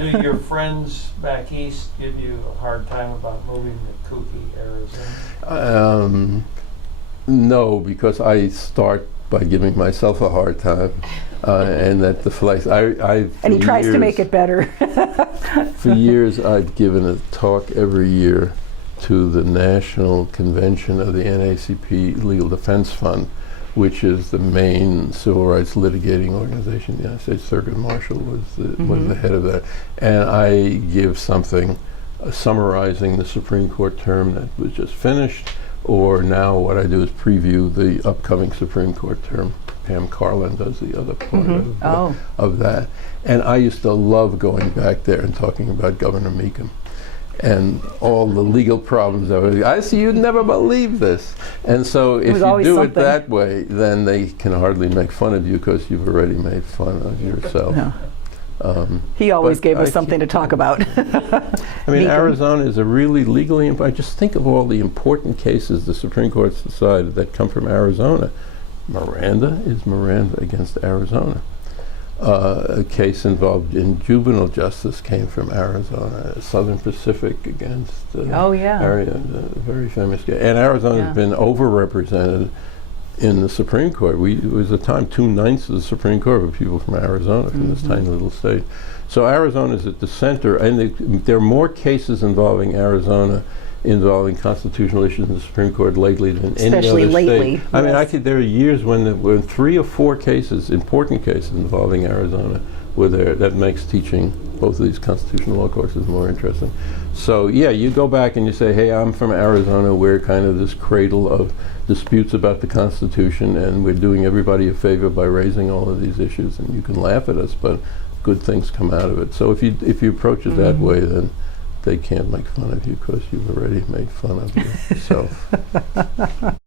Do your friends back east give you a hard time about moving to Kooky, Arizona? No, because I start by giving myself a hard time, and that the place And he tries to make it better. For years, I've given a talk every year to the National Convention of the NAACP Legal Defense Fund, which is the main civil rights litigating organization. The United States Circuit Marshal was the head of that. And I give something summarizing the Supreme Court term that was just finished, or now what I do is preview the upcoming Supreme Court term. Pam Carlin does the other part of that. And I used to love going back there and talking about Governor Meekum and all the legal problems that were. I see, you'd never believe this. And so if you do it that way, then they can hardly make fun of you because you've already made fun of yourself. No. He always gave us something to talk about. I mean, Arizona is a really legally, I just think of all the important cases the Supreme Court's decided that come from Arizona. Miranda is Miranda against Arizona. A case involved in juvenile justice came from Arizona. Southern Pacific against area, a very famous case. And Arizona has been overrepresented in the Supreme Court. It was a time 2/9 of the Supreme Court were people from Arizona, from this tiny little state. So Arizona is at the center, and there are more cases involving Arizona involving constitutional issues in the Supreme Court lately than any other state. Especially lately. I mean, there are years when there were 3 or 4 cases, important cases involving Arizona, were there. That makes teaching both of these constitutional law courses more interesting. So yeah, you go back and you say, hey, I'm from Arizona. We're kind of this cradle of disputes about the Constitution, and we're doing everybody a favor by raising all of these issues, and you can laugh at us, but good things come out of it. So if you approach it that way, then they can't make fun of you because you've already made fun of yourself.